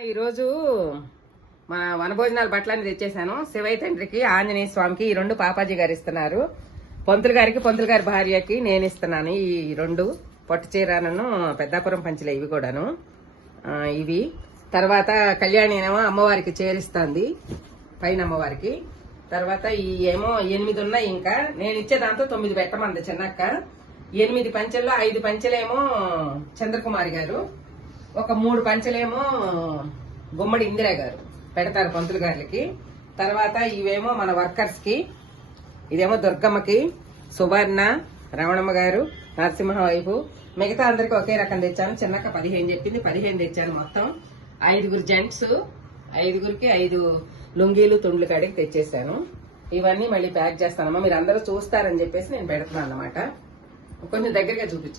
ఈరోజు మా వనభోజనాల బట్టలన్నీ తెచ్చేశాను. శివయ్య తండ్రికి, ఆంజనేయ స్వామికి ఈ రెండు పాపాజీ గారు ఇస్తున్నారు. పంతులు గారికి, పంతులు గారి భార్యకి నేను ఇస్తున్నాను. ఈ రెండు పొట్టు చీరను పెద్దాపురం పంచలే ఇవి కూడాను. ఇవి తర్వాత కళ్యాణి ఏమో అమ్మవారికి చేరిస్తుంది, పైన అమ్మవారికి. తర్వాత ఈ ఏమో 8 ఉన్నాయి. ఇంకా నేను ఇచ్చే దాంతో 9 పెట్టమంది చిన్నక్క. 8 పంచెల్లో 5 పంచెలేమో చంద్రకుమారి గారు, ఒక 3 పంచలేమో గుమ్మడి ఇందిరా గారు పెడతారు పంతులు గారికి. తర్వాత ఇవేమో మన వర్కర్స్ కి, ఇదేమో దుర్గమ్మకి, సువర్ణ, రమణమ్మ గారు, నరసింహ వైపు. మిగతా అందరికి ఒకే రకం తెచ్చాను. చిన్నక్క 15 చెప్పింది, 15 తెచ్చాను. మొత్తం 5 జెంట్స్, 5కి 5 లుంగీలు తుండ్లు కాడికి తెచ్చేసాను. ఇవన్నీ మళ్ళీ ప్యాక్ చేస్తానమ్మా, మీరు అందరూ చూస్తారని చెప్పేసి నేను పెడుతున్నాను అన్నమాట. కొంచెం దగ్గరగా చూపించాను.